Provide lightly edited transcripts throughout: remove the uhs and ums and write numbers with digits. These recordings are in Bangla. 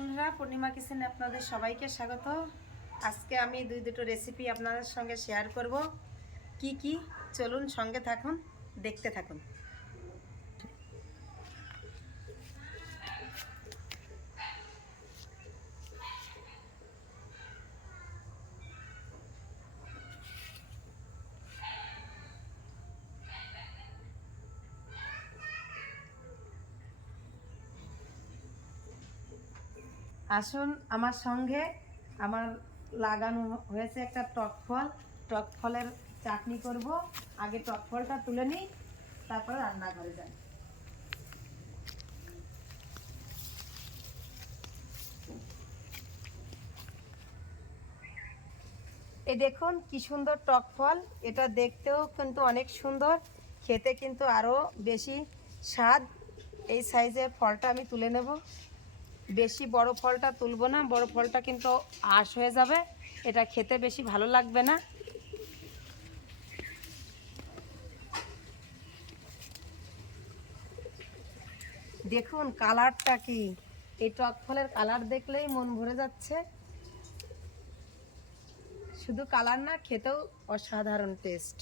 বন্ধুরা, পূর্ণিমা কিচেনে আপনাদের সবাইকে স্বাগত। আজকে আমি দুটো রেসিপি আপনাদের সঙ্গে শেয়ার করব। কি চলুন সঙ্গে থাকুন, দেখতে থাকুন। আসুন আমার সঙ্গে। আমার লাগানো হয়েছে একটা টক ফলের চাটনি করব। আগে টক ফলটা তুলে নিই, তারপরে রান্নাঘরে যাই। এই দেখুন কি সুন্দর টক ফল। এটা দেখতেও কিন্তু অনেক সুন্দর, খেতে কিন্তু আরও বেশি স্বাদ। এই সাইজের ফলটা আমি তুলে নেব। বেশি বড় ফলটা তুলব না, বড় ফলটা কিন্তু আঁশ হয়ে যাবে, এটা খেতে বেশি ভালো লাগবে না। দেখুন কালারটা কি, এই টক ফলের কালার দেখলেই মন ভরে যাচ্ছে। শুধু কালার না, খেতেও অসাধারণ টেস্ট।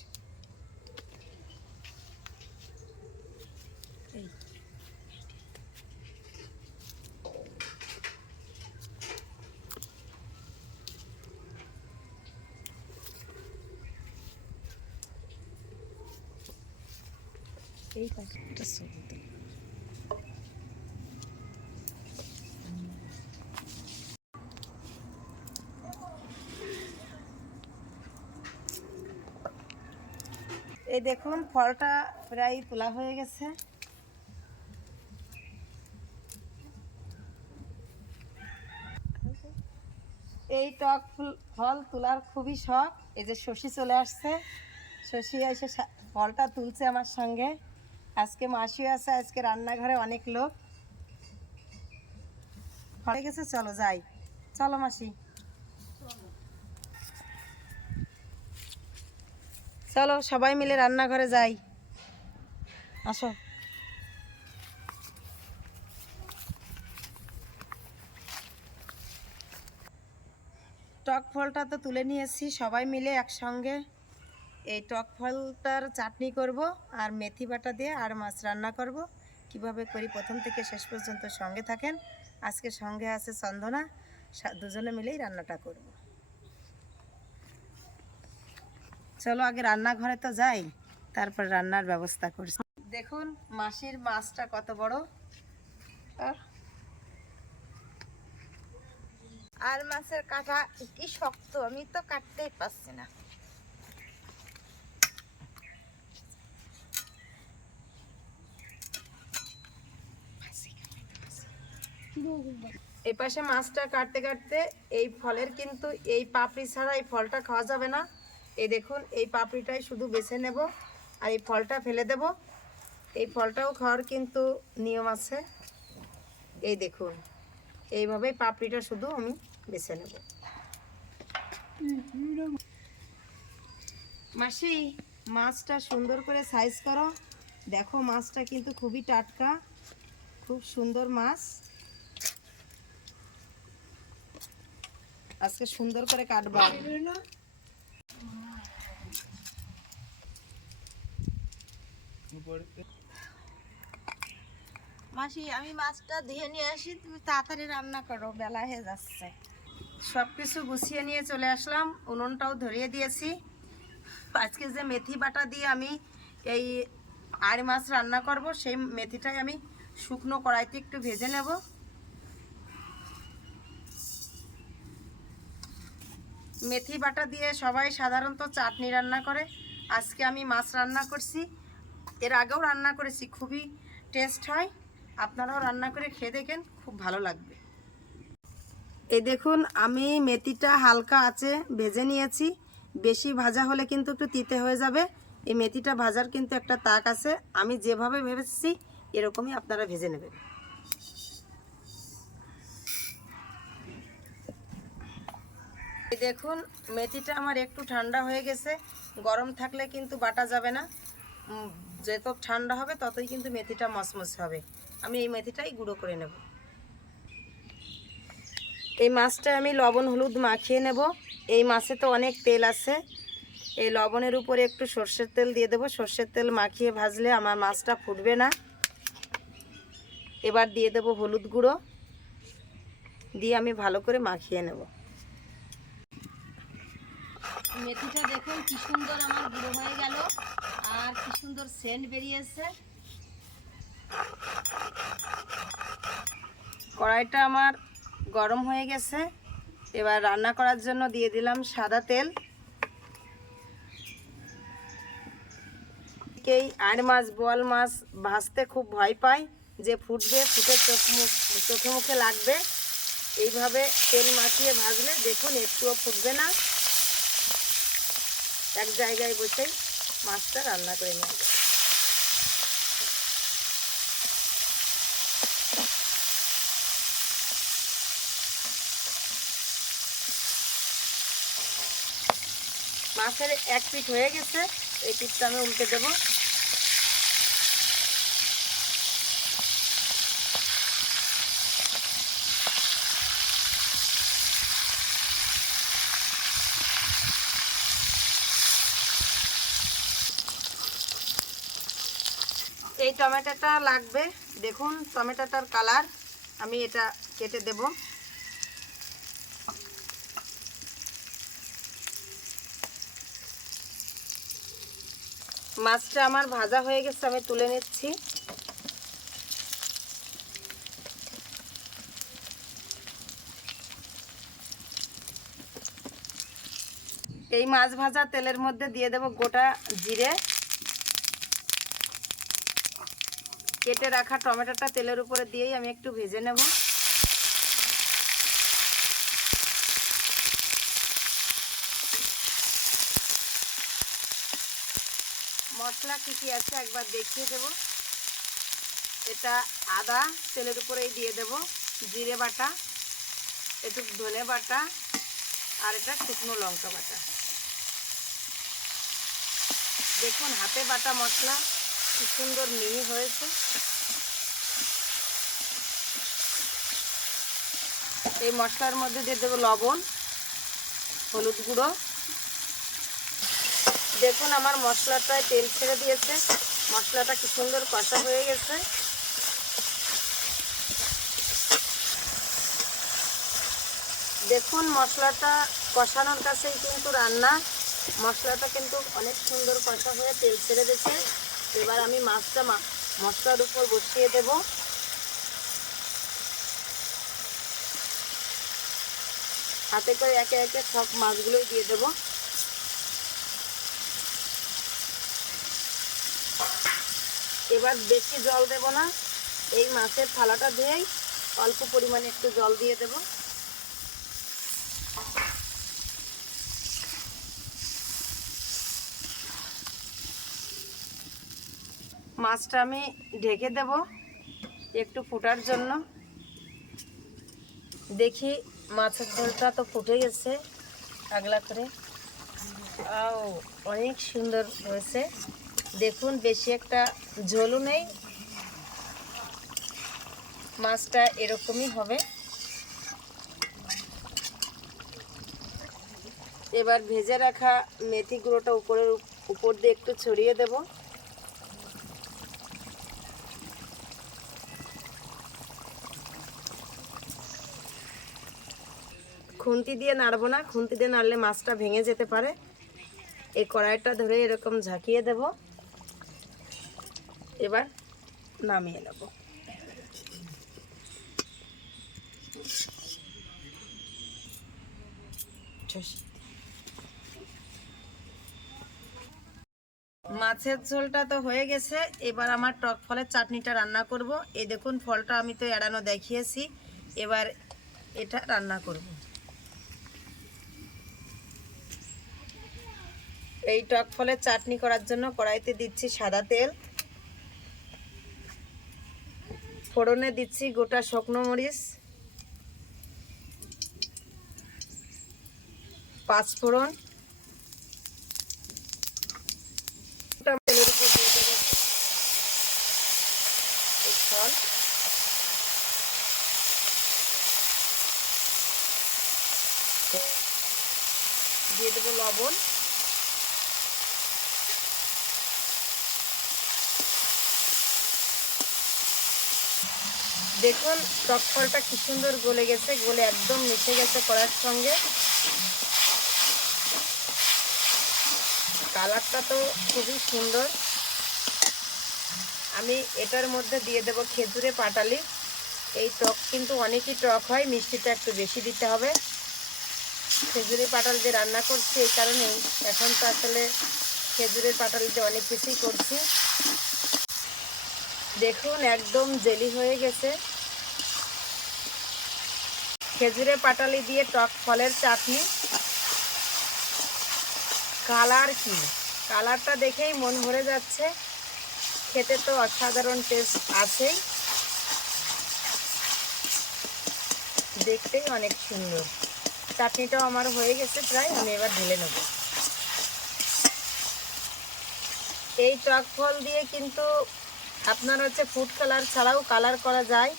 এই পাশটা সবুজ। এই দেখুন ফলটা প্রায় তোলা হয়ে গেছে। এই টক ফল তোলার খুবই শখ। এই যে শশী চলে আসছে, শশী এসে ফলটা তুলছে আমার সঙ্গে। আজকে মাসিও আছে, আজকে রান্নাঘরে অনেক লোক হয়ে গেছে। চলো যাই, চলো মাসি, চলো সবাই মিলে রান্নাঘরে যাই, আসো। টক ফলটা তো তুলে নিয়েছি, সবাই মিলে একসঙ্গে এই টক ফলটার চাটনি করব আর মেথি বাটা দিয়ে আর মাছ রান্না করব। কিভাবে করি প্রথম থেকে শেষ পর্যন্ত সঙ্গে থাকেন। আজকে সঙ্গে আছে চন্দনা, দুজনে মিলেই রান্নাটা করব। চলো আগে রান্নাঘরে তো যাই, তারপর রান্নার ব্যবস্থা করছি। দেখুন মাসির মাছটা কত বড়, আর মাছের কাঁটা কি শক্ত, আমি তো কাটতেই পারছি না। এই পাশে মাছটা কাটতে কাটতে এই ফলের কিন্তু এই পাপড়ি ছাড়া এই ফলটা খাওয়া যাবে না। এই দেখুন এই পাপড়িটাই শুধু বেছে নেব আর এই ফলটা ফেলে দেব। এই ফলটাও খাওয়ার কিন্তু নিয়ম আছে। এই দেখুন এইভাবেই পাপড়িটা শুধু আমি বেছে নেব। মাসি মাছটা সুন্দর করে সাইজ করো। দেখো মাছটা কিন্তু খুবই টাটকা, খুব সুন্দর মাছ। আজকে সুন্দর করে কাটবা। মাসি আমি মাছটা ধুয়ে নিয়ে আসি, তুমি তাড়াতাড়ি রান্না করো, বেলা হয়ে যাচ্ছে। সব কিছু গুছিয়ে নিয়ে চলে আসলাম, উনুনটাও ধরিয়ে দিয়েছি। আজকে যে মেথি বাটা দিয়ে আমি এই আর মাছ রান্না করব, সেই মেথিটাই আমি শুকনো কড়াইতে একটু ভেজে নেব। মেথি বাটা দিয়ে সবাই সাধারণত চাটনি রান্না করে, আজকে আমি মাছ রান্না করছি। এর আগেও রান্না করেছি, খুবই টেস্ট হয়। আপনারাও রান্না করে খেয়ে দেখেন, খুব ভালো লাগবে। এই দেখুন আমি মেথিটা হালকা আছে ভেজে নিয়েছি। বেশি ভাজা হলে কিন্তু একটু তিতে হয়ে যাবে। এই মেথিটা ভাজার কিন্তু একটা তাক আছে, আমি যেভাবে ভেবেছি এরকমই আপনারা ভেজে নেবেন। এই দেখুন মেথিটা আমার একটু ঠান্ডা হয়ে গেছে। গরম থাকলে কিন্তু বাটা যাবে না, যত ঠান্ডা হবে ততই কিন্তু মেথিটা মচমচে হবে। আমি এই মেথিটাই গুঁড়ো করে নেব। এই মাছটা আমি লবণ হলুদ মাখিয়ে নেব। এই মাছে তো অনেক তেল আছে, এই লবণের উপরে একটু সর্ষের তেল দিয়ে দেবো। সর্ষের তেল মাখিয়ে ভাজলে আমার মাছটা ফুটবে না। এবার দিয়ে দেবো হলুদ গুঁড়ো, দিয়ে আমি ভালো করে মাখিয়ে নেব। মেথিটা দেখুন কি সুন্দর আমার গুঁড়ো হয়ে গেল, আর কি সুন্দর সেন্ট বেরিয়েছে। কড়াইটা আমার গরম হয়ে গেছে। এবার রান্না করার জন্য দিয়ে দিলাম সাদা তেল। এই আর মাছ বোয়াল মাছ ভাজতে খুব ভয় পায় যে ফুটবে, ফুটে চোখে মুখে লাগবে। এইভাবে তেল মাখিয়ে ভাজলে দেখুন একটুও ফুটবে না, এক জায়গায় বসেই মাছটা রান্না করে নেওয়া যাবে। মাছের এক পিঠ হয়ে গেছে, এই পিঠটা আমি উল্টে দেবো। এই টমেটোটা লাগবে, দেখুন টমেটোটার কালার। আমি এটা কেটে দেব। মাছটা আমার ভাজা হয়ে গেছে, আমি তুলে নিচ্ছি। এই মাছ ভাজা তেলের মধ্যে দিয়ে দেব গোটা জিরে। কেটে রাখা টমেটোটা তেলের উপরে দিয়েই আমি একটু ভেজে নেব। মশলা কী কী আছে একবার দেখিয়ে দেব। এটা আদা তেলের উপরেই দিয়ে দেব, জিরে বাটা, একটু ধনে বাটা, আর এটা শুকনো লঙ্কা বাটা। দেখুন হাতে বাটা মশলা কি সুন্দর মিহি হয়েছে। এই মশলার মধ্যে দিয়ে দেবো লবণ, হলুদ গুঁড়ো। দেখুন আমার মশলাটায় তেল ছেড়ে দিয়েছে, মশলাটা কি সুন্দর কষা হয়ে গেছে। দেখুন মশলাটা কষানোর কাছেই কিন্তু রান্না। মশলাটা কিন্তু অনেক সুন্দর কষা হয়ে তেল ছেড়ে দিয়েছে। এবার আমি মাছটা মশলার উপর বসিয়ে দেব। হাতে করে একে একে সব মাছগুলোই দিয়ে দেব। এবার বেশি জল দেব না, এই মাছের থালাটা ধুয়েই অল্প পরিমাণে একটু জল দিয়ে দেব। মাছটা আমি ঢেকে দেব একটু ফোটার জন্য। দেখি মাছের ঝোলটা তো ফুটে গেছে আগলা করে, অনেক সুন্দর হয়েছে। দেখুন বেশি একটা ঝোলও নেই, মাছটা এরকমই হবে। এবার ভেজে রাখা মেথি গুঁড়োটা উপর দিয়ে একটু ছড়িয়ে দেব। খুন্তি দিয়ে নাড়বো না, খুন্তি দিয়ে নাড়লে মাছটা ভেঙে যেতে পারে। এই কড়াইটা ধরে এরকম ঝাঁকিয়ে দেব। এবার নামিয়ে নেব। মাছের ঝোলটা তো হয়ে গেছে, এবার আমার টক ফলের চাটনিটা রান্না করব। এই দেখুন ফলটা আমি তো এড়ানো দেখিয়েছি, এবার এটা রান্না করব। এই টক ফলের চাটনি করার জন্য কড়াইতে দিচ্ছি সাদা তেল, ফোড়নে দিচ্ছি গোটা শুকনো মরিচ, 5 ফোড়ন, তেলের উপর দিয়ে দেবো ফল। দিয়ে দেবো লবণ, দেখুন টক ফলটা কি সুন্দর গলে গেছে, গলে একদম মিশে গেছে কড়ার সঙ্গে। কালারটা তো খুবই সুন্দর। আমি এটার মধ্যে দিয়ে দেব খেজুরে পাটালি। এই টক কিন্তু অনেকই টক হয়, মিষ্টিটা একটু বেশি দিতে হবে। খেজুরে পাটাল দিয়ে রান্না করছি এই কারণেই, এখন তো আসলে খেজুরের পাটালিতে অনেক কিছুই করছি। দেখুন একদম জেলি হয়ে গেছে। খেজুরে পাটালি দিয়ে টক ফলের চাটনি। কালার কি, কালারটা দেখেই মন ভরে যাচ্ছে। খেতে তো অসাধারণ টেস্ট আছেই, দেখতেই অনেক সুন্দর। চাটনিটাও আমার হয়ে গেছে প্রায়, আমি এবার ঢেলে নেব। এই টক ফল দিয়ে কিন্তু আপনার হচ্ছে ফুড কালার ছাড়াও কালার করা যায়,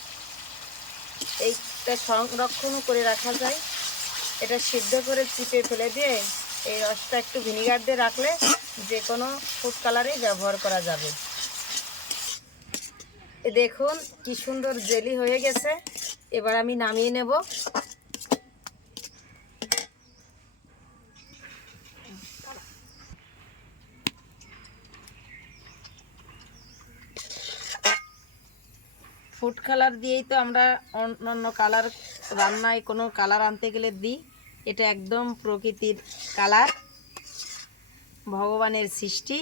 এইটা সংরক্ষণও করে রাখা যায়। এটা সিদ্ধ করে চিপে ফেলে দিয়ে এই রসটা একটু ভিনিগার দিয়ে রাখলে যে কোনো ফুড কালারেই ব্যবহার করা যাবে। দেখুন কি সুন্দর জেলি হয়ে গেছে, এবার আমি নামিয়ে নেব। ফুড কালার দিয়েই তো আমরা অন্য কালার রান্নায় কোনো কালার আনতে গেলে দিই। এটা একদম প্রকৃতির কালার, ভগবানের সৃষ্টি।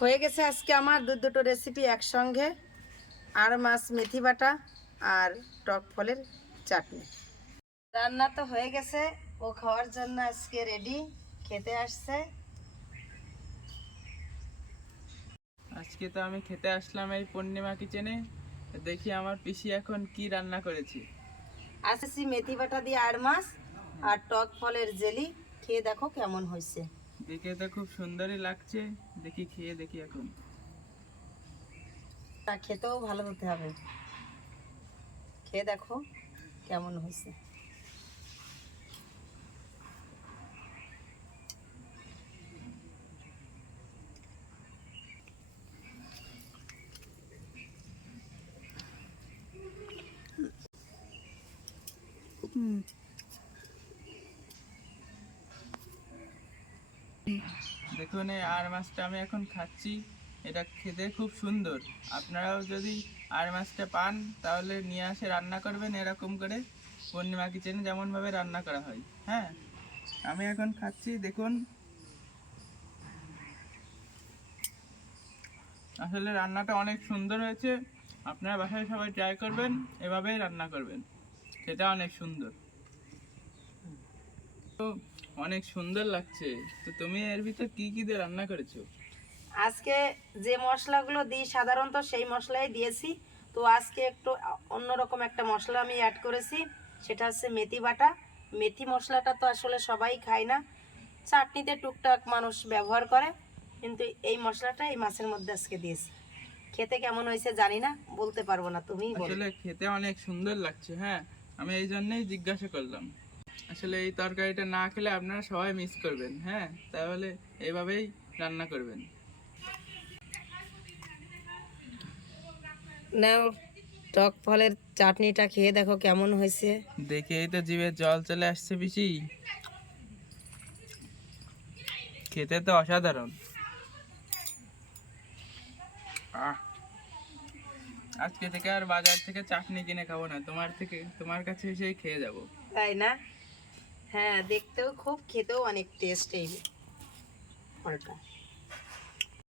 হয়ে গেছে আজকে আমার দুটো রেসিপি একসঙ্গে, আর মাছ মেথি বাটা আর টক ফলের চাটনি। রান্না তো হয়ে গেছে, ও খাওয়ার জন্য আজকে রেডি, খেতে আসছে। আজকে তো আমি খেতে আসলাম এই পূর্ণিমা কিচেনে। দেখি আমার পিসি এখন কি রান্না করেছে। আসছি মেথি বাটা দিয়ে আর মাছ আর টক ফলের জেলি, খেয়ে দেখো কেমন হয়েছে। দেখে তো খুব সুন্দরই লাগছে, দেখি খেয়ে দেখি এখন। তা খেতেও ভালো হতে হবে, খেয়ে দেখো কেমন হয়েছে। দেখুন এই আর মাছটা আমি এখন খাচ্ছি, এটা খেতে খুব সুন্দর। আপনারাও যদি আর মাছটা পান তাহলে নিয়ে আসে রান্না করবেন এরকম করে, পূর্ণিমা কিচেনে যেমনভাবে রান্না করা হয়। হ্যাঁ, আমি এখন খাচ্ছি, দেখুন আসলে রান্নাটা অনেক সুন্দর হয়েছে। আপনারা বাসায় সবাই ট্রাই করবেন, এভাবেই রান্না করবেন, সেটা অনেক সুন্দর। তো অনেক সুন্দর লাগছে। তো তুমি এর ভিতর কি কি দিয়ে রান্না করেছো? আজকে যে মশলাগুলো দিই সাধারণত সেই মশলাই দিয়েছি, তো আজকে একটু অন্যরকম একটা মশলা আমি অ্যাড করেছি, সেটা হচ্ছে মেথি বাটা। মেথি মশলাটা তো আসলে সবাই খায় না, চাটনিতে টুকটাক মানুষ ব্যবহার করে, কিন্তু এই মশলাটা এই মাছের মধ্যে আজকে দিয়েছি। খেতে কেমন হয়েছে জানি না, বলতে পারবো না, তুমিই বলো। আসলে খেতে অনেক সুন্দর লাগছে। হ্যাঁ, আমি এই জন্যই জিজ্ঞাসা করলাম। আসলে এই তরকারিটা না খেলে আপনারা সবাই মিস করবেন। হ্যাঁ, তাহলে এইভাবেই রান্না করবেন। নাও টক ফলের চাটনিটা খেয়ে দেখো কেমন হয়েছে। দেখেই তো জিভে জল চলে আসছে বেশি, খেতে তো অসাধারণ। আহ, আজকে থেকে আর বাজার থেকে চাটনি কিনে খাবো না, তোমার কাছে এসেই খেয়ে যাব। তাই না? হ্যাঁ, দেখতেও খুব, খেতেও অনেক টেস্ট এই ফলটা।